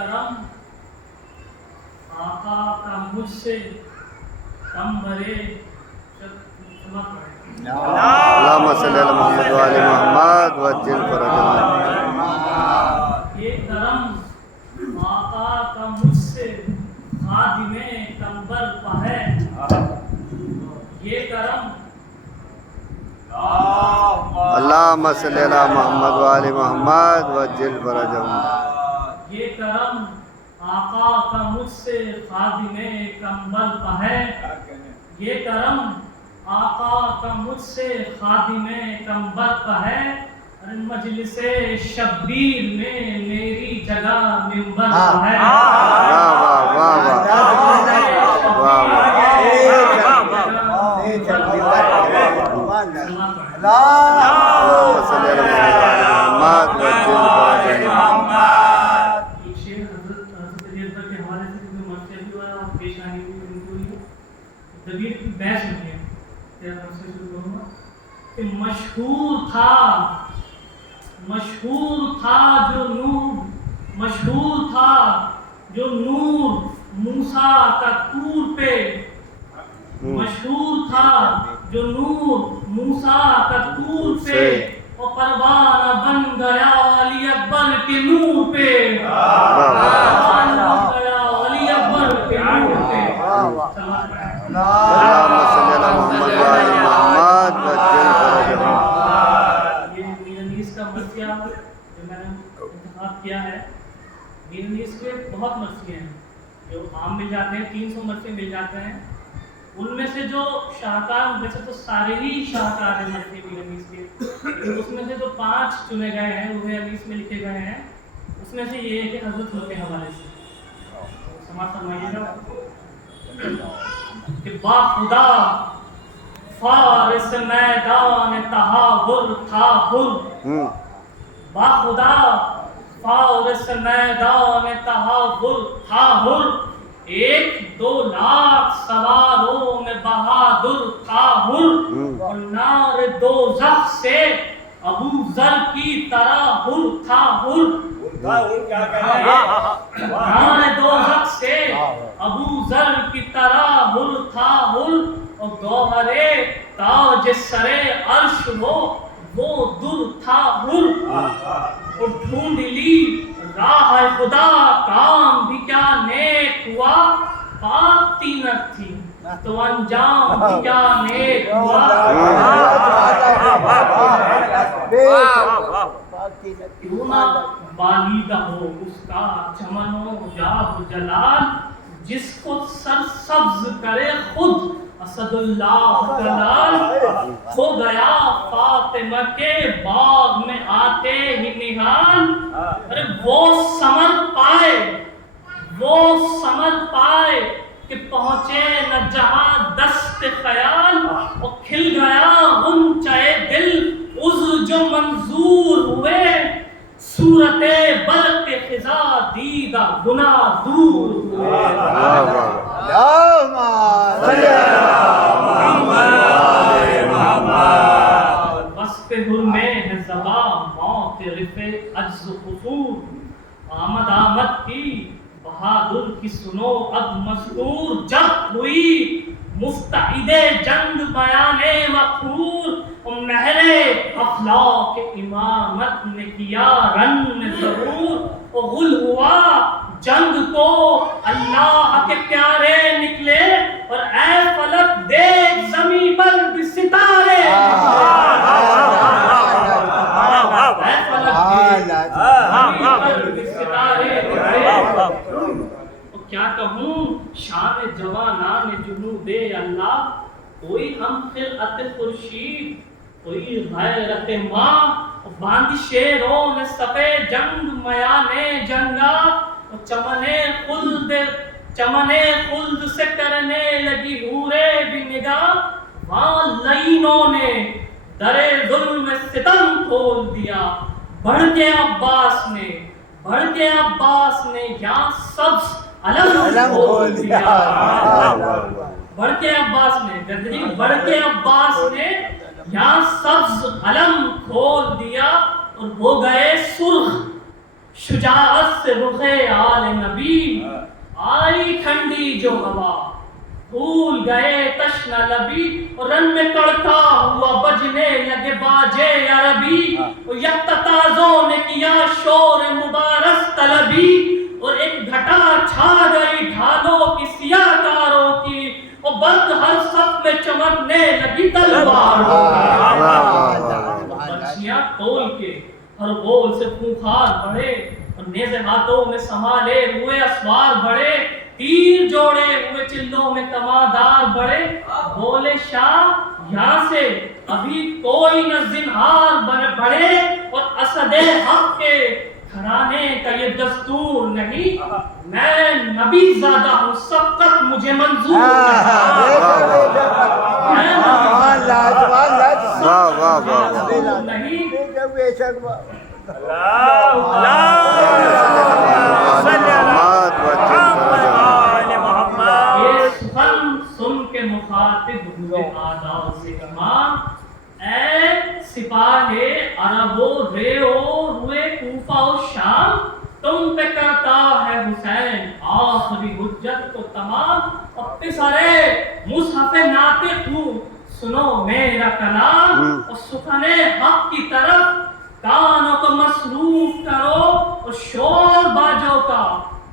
کرم آقا کا مجھ سے کم بھرے اللہم صلی علی محمد و آل محمد وعجل فرجهم. یہ کرم آقا کا مجھ سے خادم کمبر پا ہے. یہ کرم اللہم صلی علی محمد و آل محمد وعجل فرجهم. یہ کرم آقا کا مجھ سے خادم کمبر پا ہے. یہ کرم آقا کا مجھ سے خادم کمبر پا ہے. مجلس شبیر میں میری جگہ منبر پا ہے. واہ واہ واہ واہ اللہم صلی علی محمد وعجل فرجهم. ایک شعر حضرت علی اکبر کے حوالے سے کیونکہ مرثیہ بھی ہوا ہے اور پیشانی بھی ان کو ہوئی ہے. دبیر کی بحث ہوئی ہے. تیرا مرثیہ شروع کروں گا کہ مشہور تھا جو نور، مشہور تھا جو نور موسیٰ کا طور پہ، مشہور تھا جو نور موسیٰ کا طور پہ، اور پروانہ بن گیا علی اکبر کے نور پہ. پروانہ بن گیا علی اکبر کے نور پہ. اللہم صلی علی محمد و آل محمد وعجل فرجهم. یہ میر انیس کا مرثیہ جو میں نے انتخاب کیا ہے. میر انیس کے بہت مرثیے ہیں جو عام مل جاتے ہیں، 300 مرثیے مل جاتے ہیں. ان میں سے جو شاہکار، ویسے تو سارے ہی شاہکار ہیں مرثیے میر انیس کے، لیکن اس میں سے جو 5 چنے گئے ہیں وہ انیس میں لکھے گئے ہیں. اس میں سے یہ ہے کہ حضرت کے حوالے سے سماعت فرمائیے گا کہ با خدا فارس میدان تحاور تھا پر، با خدا فارس میدان تحاور تھا پر، 1-2 لاکھ سواروں میں بہادر تھا پر، اور نار دوزخ سے ابو ذر کی طرح ہر تھا پر. نار دوزخ سے ابو ذر کی طرح ہر تھا پر، اور گوہر تاج سر عرش وہ در تھا پر، اور ڈھونڈ لی راہ خدا کام بھی کیا نیک ہوا، پاک تینت تھی تو انجام بھی کیا نیک ہوا. کیوں نہ بالیدہ ہو اس کا چمن و جاب جلال، جس کو سرسبز کرے خود اسد اللہ جلال. کھو گیا فاطمہ کے باغ میں آتے ہی نہال، ارے وہ ثمر پائے کہ پہنچے نہ جہاں دست خیال، اور کھل گیا غنچۂ دل عذر جو منظور ہوئے، صورت برق خزاں دیدہ گناہ دور ہوئے. وصف حرمے ہے زباں موت رفع عجز قصور، آمد کی بہادر کی سنو اب مذکور، جب ہوئی مفتعد جنگ بیان مقہور، اور مہر افلاک امامت نے کیا رن ظہور، اور غل ہوا جنگ کو اللہ کے پیارے نکلے، اور اے فلک دیکھ زمین پر بھی ستارے کیا کہوں شان جوانان جنوب اللہ، کوئی ہم خلعت خورشید کوئی غیرت ماں، باندھ شیروں نے صفے جنگ میانے جنگا، چمنے خلد سے کرنے لگی حورے بھی نگاہ، وہاں لعینوں نے در ظلم ستم کھول دیا، بڑھ کے عباس نے یہاں سبز علم کھول دیا. بڑھ کے عباس نے یہاں سبز علم کھول دیا، اور ہو گئے سرخ شجاعت پاس سے رخ آل نبی آئی ٹھنڈی جو ہوا، بھول گئے تشنہ لبی اور رن میں کڑکا ہوا بجنے لگے باجے عربی، اور یکتتازوں نے کیا شور مبارس طلبی، اور ایک گھٹا چھا گئی ڈھالوں کی سیاہ کاروں کی، اور برق ہر صف میں چمکنے لگی تلوار، برچیاں تول کے ہر گول سے خونخار بڑھے، اور نیزے ہاتھوں میں سنبھالے ہوئے اسوار بڑھے، تیر جوڑے ہوئے چلوں میں کماندار بڑھے، بولے شاہ یہاں سے ابھی کوئی نہ زنہار بڑھے، اور اسد حق کے گھرانے کا یہ دستور نہیں، میں نبی زادہ ہوں سبقت مجھے منظور نہیں۔ یہ سخن سن کے مخاطب ہوئے آداب سے امام، اے سپاہ عرب و رے و روئے کوفہ و شام، تم پہ کرتا ہے حسین آخری حجت کو تمام، اور پسرے مصحف ناطق ہوں سنو میرا کلام، اور سخن حق کی طرف کانوں کو مصروف کرو، اور شور باجوں کا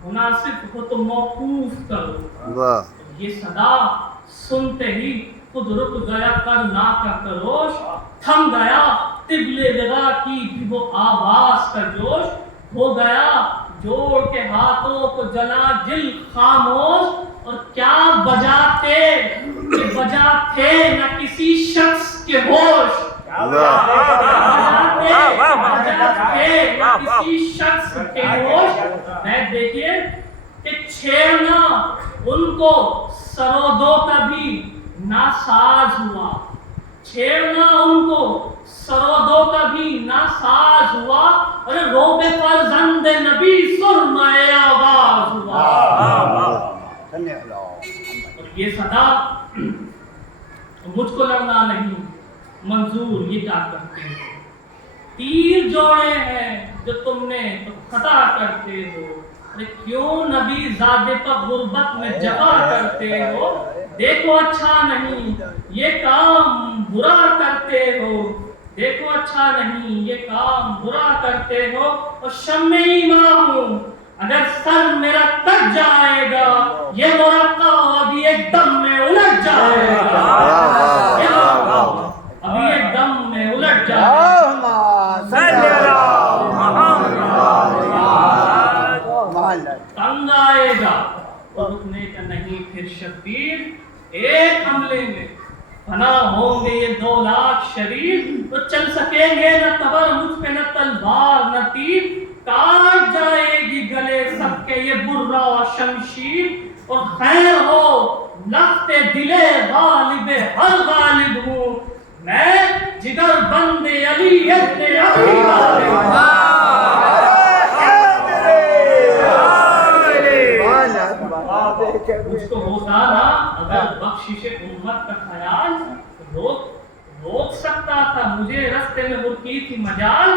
مناسب ہو تو موقوف کرو، یہ صدا سنتے ہی خود رک گیا کرنا کا کروش، تھم گیا طبل وغا کی بھی وہ آواز کا جوش، ہو گیا جوڑ کے ہاتھوں کو جلا دل خاموش، اور کیا بجاتے کہ بجا تھے نہ کسی شخص کے ہوش، کسی شخص کے ہوش، میں دیکھیے کہ چھیڑنا ان کو سرودوں کا بھی ناساز ہوا، چھیڑنا ان کو سرودوں کا بھی ناساز ہوا، اور روب فرزند نبی سرمائے آواز ہوا، اور یہ صدا مجھ کو لڑنا نہیں منظور، یہ کیا کرتے ہو، تیر جوڑے ہیں جو تم نے تو خطا کرتے ہو، ارے کیوں نبی زادے پر غربت میں جفا کرتے ہو، دیکھو اچھا نہیں یہ کام برا کرتے ہو، دیکھو اچھا نہیں یہ کام برا کرتے ہو، اور شمع ایمان ہوں اگر سر میرا تک جائے گا، یہ مرقع ابھی ایک دم میں الٹ جائے گا، ابھی ایک دم میں الٹ جائے گا، تنگ آئے گا اور رکنے کا نہیں پھر شبیر، ایک حملے میں فنا ہوں گے یہ 2 لاکھ شریر، تو چل سکیں گے نہ تبر مجھ پہ نہ تلوار نہ تیر، کاٹ جائے گی گلے سب کے یہ برا شمشیر، اور خیر ہو لخت دلے غالب ہر غالب ہوں، میں جگر بند علی ابن ابی طالب ہوں، مجھ کو ہوتا نا اگر بخشش امت کا خیال، روک سکتا تھا مجھے رستے میں مرکی تھی مجال،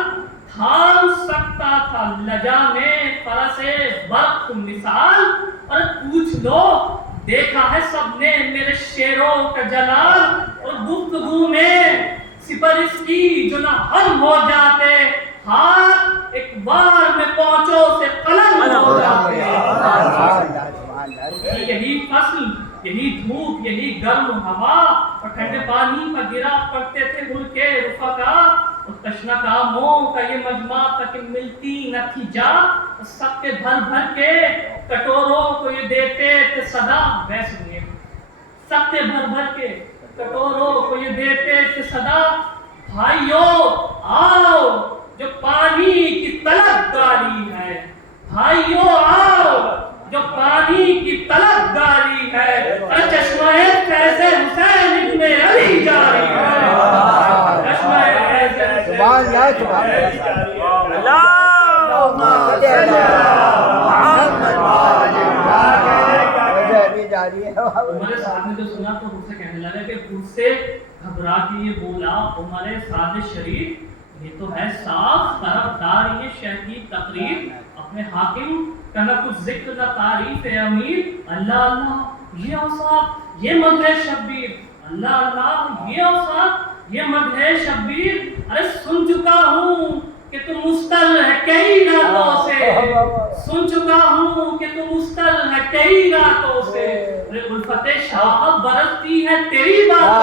تھام سکتا تھا لجا میں فرس برق مثال، اور پوچھ لو دیکھا ہے سب نے میرے شیروں کا جلال، اور گفتگو میں سپرس کی جو نہ ہم ہو جاتے، ہاتھ ایک بار میں پہنچو سے قلم ہو جاتے، یہی فصل یہی دھوپ یہی گرم ہوا، اور ٹھنڈے پانی پر گرا کرتے تھے ملک رفقا، اور تشنہ کاموں کا یہ مجمع تک ملتی نہ تھی جا، اور سب کے بھر بھر کے کٹوروں کو یہ دیتے تھے صدا، ویسے سب کے بھر بھر کے کٹوروں کو یہ دیتے تھے صدا، بھائیو آؤ جو پانی کی طلب گاری ہے، بھائیو آؤ جو پانی کی طلب گاری ہے، چشمہ فیض حسین ابن علی جاری ہے، چشمہ فیض حسین عمر سعد نے جو سنا تو مجھ سے کہنے لگا کہ خود سے گھبرا کے یہ بولا، عمر سعد شریف یہ تو ہے صاف طرفدار یہ شیخ کی تقریر، اپنے حاکم کا نہ کچھ ذکر نہ تعریف امیر. اللہ اللہ یہ اوصاف یہ مدح شبیر. اللہ اللہ یہ اوصاف یہ مدح شبیر. ارے سن چکا ہوں کہ تم مستل ہے کئی راتوں سے. سن چکا ہوں کہ تم مستل ہے کئی راتوں سے. ارے الفت شاہ برستی ہے تیری باتوں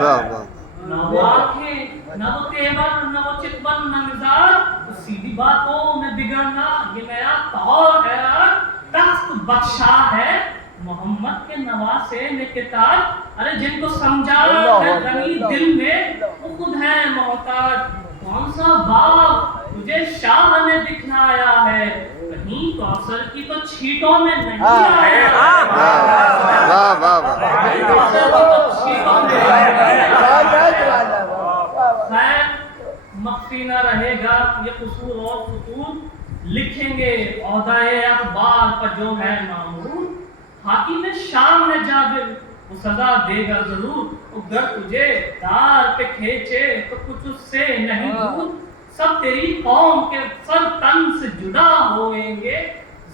سے. نہ وہ آنکھیں نہ وہ تیور نہ وہ چتون نہ مزاج. سیدھی باتوں میں بگڑنا یہ نیا طور ہے. تخت بخشا ہے محمد کے نواسے نے کتاب. ارے جن کو سمجھا ہے غنی دل میں وہ خود ہے محتاج. کون سا باپ تجھے شاہ نے دکھلایا ہے کہیں کوثر کی تو چھیٹوں میں نہیں آیا. واہ واہ واہ. خیر مخفی نہ رہے گا یہ قصور اور فتور. لکھیں گے عہدۂ اخبار پر جو ہے معمول. حاکم شام ہے جابر وہ سزا دے گا ضرور. اگر تجھے دار پہ کھینچے تو کچھ اس سے نہیں دور. سب تیری قوم کے سر تن سے جدا ہوئیں گے.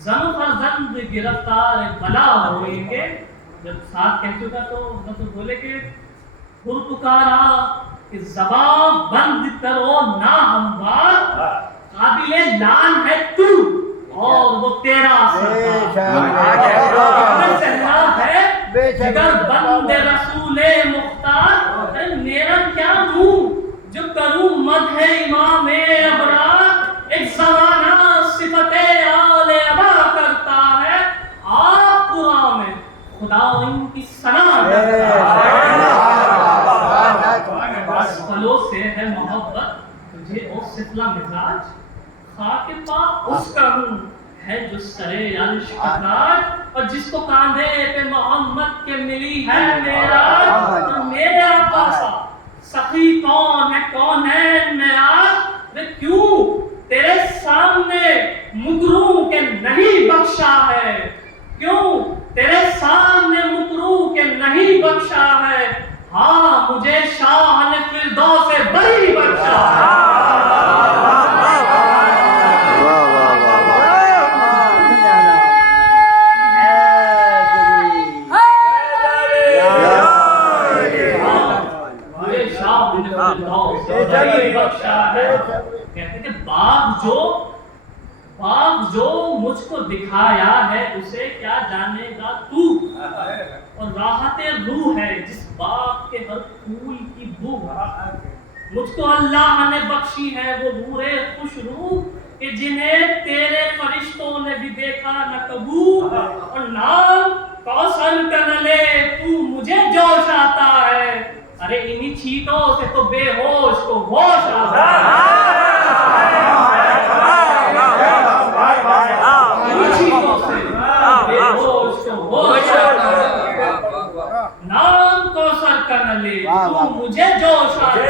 زن و فرزند گرفتار بلا ہوئیں گے. جب ساتھ کہہ چکا تو حضرت بولے کہ پر پکارا کہ زباں بند کرو نا ہموار. قابل لعن ہے تو اور وہ تیرا سہرا ہے جگر بند رسول مختار. میرا کیا منہ جو کروں مدح امام ابرار. ایک زمانہ صفت آل ابا کرتا ہے آپ قرآن میں خدا ان کی ثنا پھلوں سے ہے محبت تجھے او سفلا مزاج. خاک پا اس کا ہوں ہے جو سرے عرش اخراج. اور جس کو کاندھے پہ محمد کے ملی ہے معراج. اور میرے پاسا سخی کون ہے میں آج. کیوں تیرے سامنے مکروں کے نہیں بخشا ہے. کیوں تیرے سامنے مکروں کے نہیں بخشا ہے. ہاں مجھے شاہ نے فردوس سے بری بخشا ہے. کہتے کہ باغ جو مجھ کو دکھایا ہے اسے کیا جانے گا تو. اور راحت روح ہے جس باغ کے ہر پھول کی بو. مجھ کو اللہ نے بخشی ہے وہ حورے خوش روح کہ جنہیں تیرے فرشتوں نے بھی دیکھا نہ کبو. اور نام کوثر کا نہ لے تو مجھے جوش آتا ہے. ارے انہی چھینٹوں سے تو بے ہوش کو ہوش آتا ہے. انہی چھینٹوں سے بے ہوش کو ہوش آتا ہے. نام کوثر کا نہ لے تو مجھے جوش آتا ہے.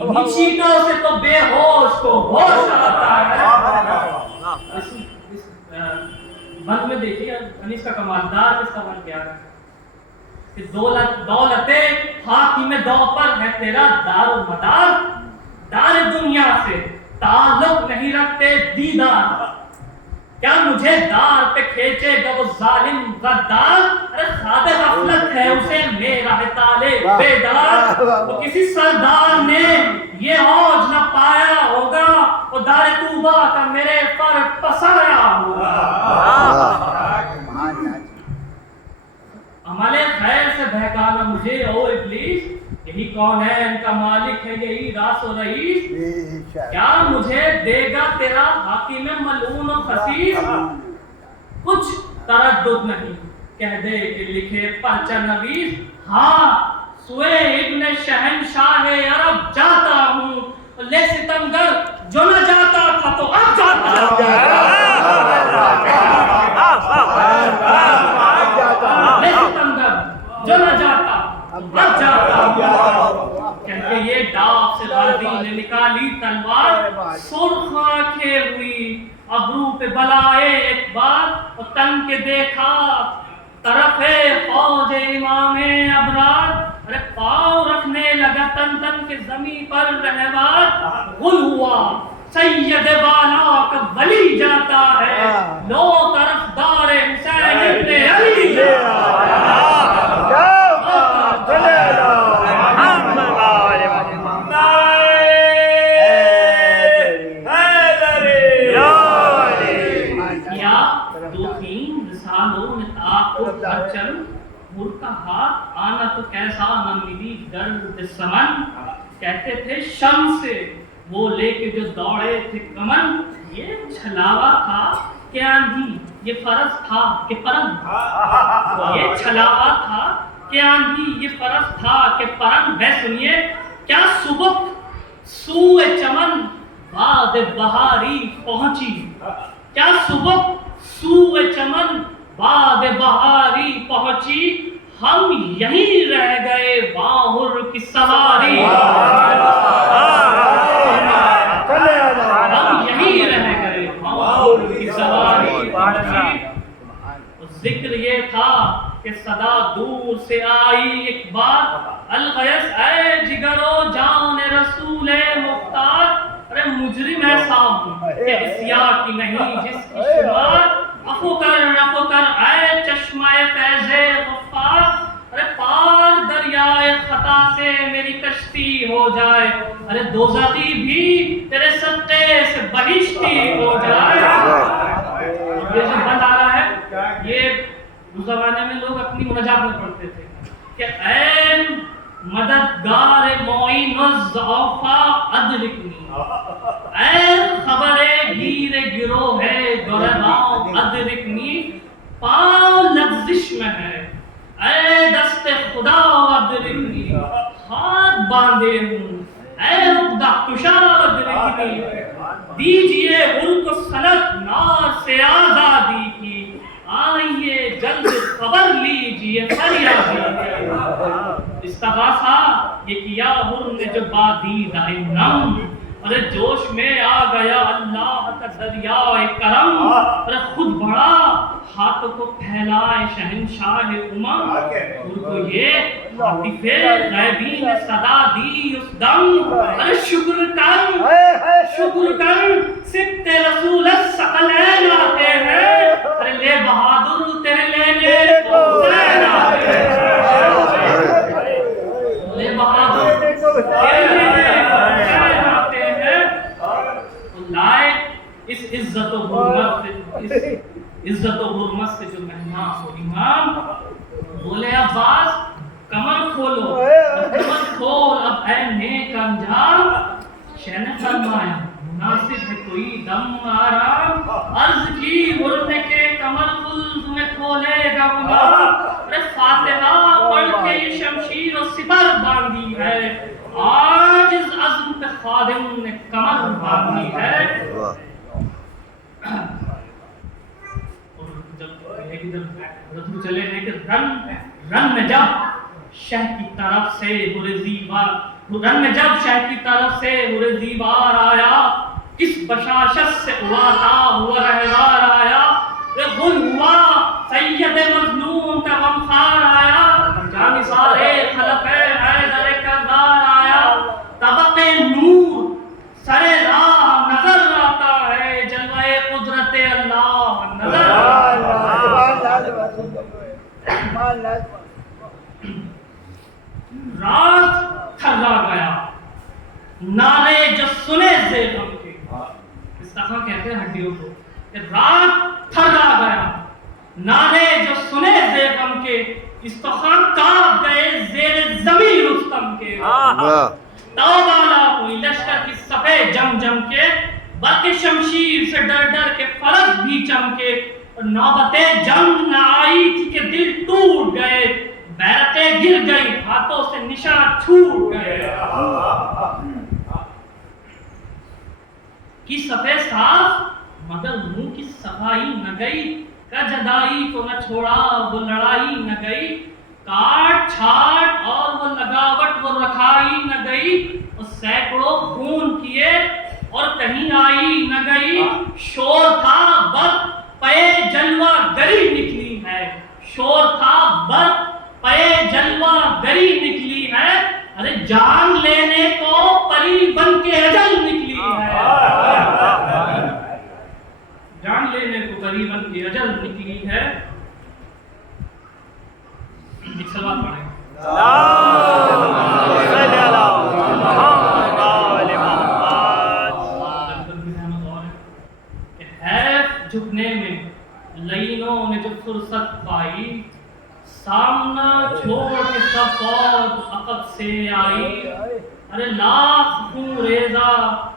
انہی چھینٹوں سے تو بے ہوش کو ہوش آتا ہے. اس بند میں دیکھیے انیس کا کمالدار اس کا من کیا ہے کہ دولت حاکم دو پر ہے تیرا دار و مدار. دار دنیا سے تعلق نہیں رکھتے دیدار. کیا مجھے دار پہ کھینچے گا وہ ظالم غدار. ارے خواب غفلت ہے اسے میرا ہے تالے بیدار. وہ کسی سردار نے یہ اوج نہ پایا ہوگا وہ دار طوبہ کا میرے پر پسایا ہوگا. عمل خیر سے بہکانا مجھے او ابلیس. یہی کون ہے ان کا مالک ہے یہی راس و رئیس. کیا مجھے دے گا تیرا حاکم ملعون و خسیس. کچھ تردد نہیں کہہ دے کہ لکھے پرچہ نویس. ہاں سوئے ابن شہنشاہ عرب جاتا ہوں. لے ستمگر جو نہ جاتا تھا تو اب جاتا ہوں. لے ستمگر جو نہ جاتا اب جاتا ہوں. کہتے یہ ڈاک سے غازی نے نکالی تلوار. سرخ آنکھیں ہوئی ابرو پہ بلائے ایک بار. اور تن کے دیکھا طرف فوج امام ابرار. ارے پاؤں رکھنے لگا تن تن کے زمین پر رہوار. غل ہوا سید بالا کا ولی جاتا ہے لو طرفدار حسین ابن علی کا ہاتھ آنا تو کیسا نہ ملی درد سمن کہتے تھے شم سے وہ لے کے جو دوڑے تھے کمن یہ چھلاوا تھا کہ آندھی یہ فرض تھا کہ پرند یہ چھلاوا تھا کہ آندھی یہ فرض تھا کہ پرند میں سنیے کیا صبح سوئے چمن باد بہاری پہنچی کیا صبح سوئے چمن باد بہاری پہنچی ہم یہیں رہ گئے باہر کی سواری ہم یہیں رہ گئے باہر کی سواری پہنچی ذکر یہ تھا کہ صدا دور سے آئی ایک بار الغیث اے جگرو جان رسول مختار ارے مجرم ایسا ہوں کہ اسیا کی نہیں جس کی شمار رفو کر اے چشمہ فیض غفار ارے پار دریائے خطا سے میری کشتی ہو جائے ارے دوزخی بھی تیرے صدقے سے بہشتی ہو جائے یہ جو بند آ رہا ہے یہ اس زمانے میں لوگ اپنی مناجات میں پڑھتے تھے کہ اے مددگار معین الضعفا ادرکنی اے خبر گیر گروہ ہے غرباء ادرکنی پاؤں لغزش میں ہے اے دست خدا ادرکنی ہاتھ باندھے ہوں اے عقدہ کشا ادرکنی دیجئے ان کو سلط نار سے آزادی کی آئیے جلد خبر لیجئے فریادی استغاثہ یہ کیا ہم نے جو بادید نم ارے جوش میں آ گیا اللہ کا دریائے کرم ارے خود بڑا ہاتھ کو پھیلائے شہنشاہ امم ان کو یہ عاطف غیبی نے صدا دی اس دم ارے شکر کر سبت رسول الثقلین آتے ہیں ارے لے بہادر تیرے لینے کو حسین آتے ہیں لے بہادر تیرے لینے کو حسین آتے ہیں لائے اس عزت و حرمت سے جو مہمان ہو امام بولے عباس کمر کھولو کمر کھول اب اے نیک انجام شہ نے فرمایا مناسب ہے کوئی دم آرام عرض کی مرنے کے کمر کھل تمہیں کھولے گا غلام ارے فاتحہ پڑھ کے یہ شمشیر و سپر باندھی ہے آج اس عزم پہ خادم نے کمر باندھی ہے جب چلے ہیں کہ رن میں جب شہ کی طرف سے رن میں جب شہ کی طرف سے زیبار آیا کس بشاشت سے اڑاتا ہوا رہوار آیا غل ہوا سید مظلوم کا غمخوار آیا جانثار خلف حیدر کردار آیا طبق نور سر راہ نظر آتا ہے جلوہ قدرت اللہ نظر رات تھرا گیا نعرے جو سنے زیغم کے استخا کہتے ہیں ہڈیوں کو رات تھرا گیا نعرے جو سنے زیغم کے استخا کاپ گئے زیر زمین رستم کے توبالا ہوئی لشکر کی صفے جم جم کے برق شمشیر سے ڈر ڈر کے فرض بھی چمکے اور نوبت جنگ نہ آئی تھی کہ دل ٹوٹ گئے بیرتیں گر گئی ہاتھوں سے نشان چھوٹ گئے کی صفے صاف مگر منہ کی صفائی نہ گئی کا جدائی کو نہ چھوڑا وہ لڑائی نہ گئی کاٹ چھاٹ اور وہ لگاوٹ وہ رکھائی نہ گئی اور سینکڑوں خون کیے اور کہیں آئی نہ گئی شور تھا برق پے جلوہ گری نکلی ہے شور تھا برق پے جلوہ گری نکلی ہے ارے جان لینے کو پری بن کے اجل نکلی ہے جھکنے میں لینوں نے جو فرصت پائی، سامنا چھوڑ کے سب فوج عقب سے آئی، ارے لاکھ خون ریزہ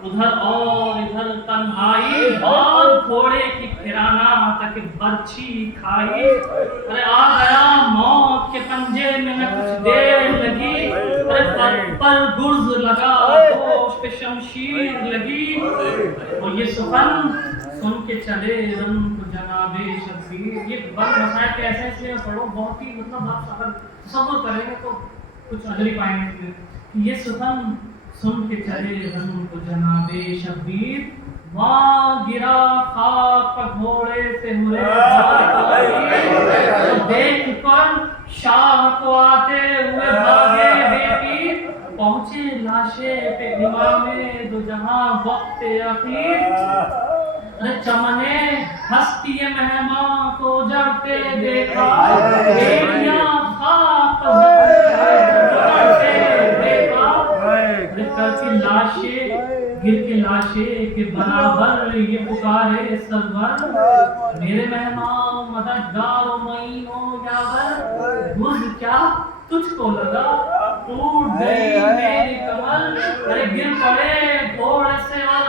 ادھر اور ادھر تنہائی، اور گھوڑے کی پھرانا تک برچھی کھائی، ارے آ گیا موت کے پنجے میں نہ کچھ دیر لگی، ارے پر گرز لگا دوش پہ شمشیر لگی، اور یہ سخن سن کے چلے رن کو جناب شبیر۔ یہ بند مسائل کے ایسے اس لیے پڑھو، بہت ہی مطلب آپ اگر تصور کریں گے تو کچھ اجر ہی پائیں گے اس میں۔ یہ سخن سن کے چلے رن کو جناب شبیر، وہاں گرا خاک پر گھوڑے سے مرے دیکھ کر شاہ کو آتے ہوئے بھاگے بے پیر، پہنچے لاشے پہ امام دو جہاں وقت اخیر، چمنے ہستی مہماں کو جڑتے دیکھا، بیٹیاں خاک جڑتے دیکھا، گر کے لاشے کے برابر یہ پکارے سرور، میرے مہمان مددگار و معین و یاور، گرز کیا تجھ کو لگا ٹوٹ گئی میری کمر، ارے گر پڑے گھوڑے سے اور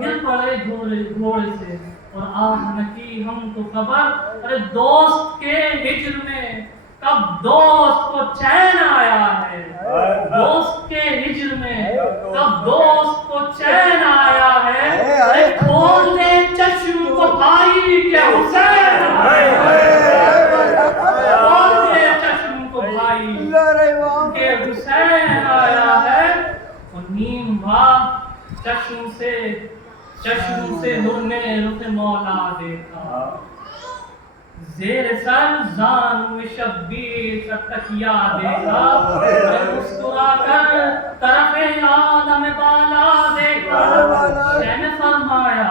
گر پڑے گھوڑے سے اور آہ نکی ہم کو خبر، ارے دوست کے ہجر میں کب دوست کو چین آیا ہے، دوست کے ہجر میں کب دوست کو چین آیا ہے، ارے کھول دے چشم کو بھائی کہ حسین کھول دے چشم کو بھائی کہ حسین آیا ہے، اور نیم بھاگ چشم سے نور نے رخ مولا دیکھا، زیر سر زانو شبیر کا تکیہ دیکھا، مسکرا کر طرف عالم بالا دیکھا، شہ نے فرمایا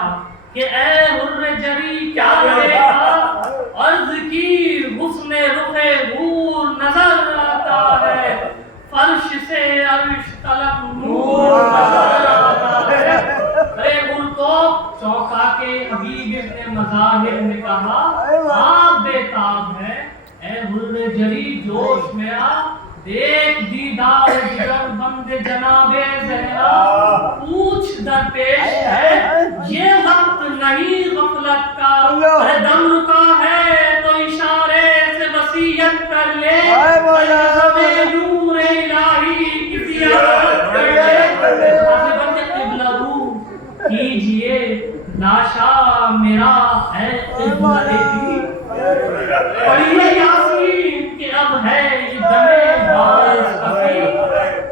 کہ اے حر جری کیا دیکھا، عرض کی حسن رخ حور نظر آتا ہے، فرش سے عرش تلک نور نظر آتا ہے، ارے حر کو چونکا کے حبیب ابن مظاہر نے کہا، آپ بےتاب ہے اے حر جری جوش میں آ، دیکھ دیدار جگر بند جناب زہرا، پوچھ درپیش ہے یہ وقت نہیں غفلت کا، ارے دم رکا ہے تو اشارے سے وصیت کر لے، ہمیں نور الہی کی زیارت کر لے، بند قبلہ رو کیجئے لاشا میرا اے قبلہ کی، پڑھیے یاسین کہ اب ہے یہ دمِ باعث خفی،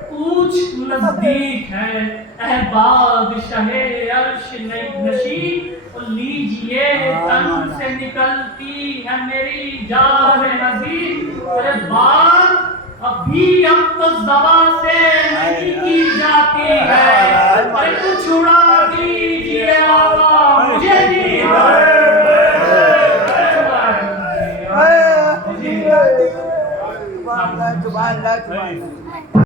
پوچھ نزدیک ہے احباب شہ عرش نشی، لیجئے تن سے نکلتی ہے میری جان عزیز، ارے بات ابھی اب تو زباں سے نہیں کی جاتی ہے، ارے کچھ اڑا دیجئے آقا مجھے دید ہے،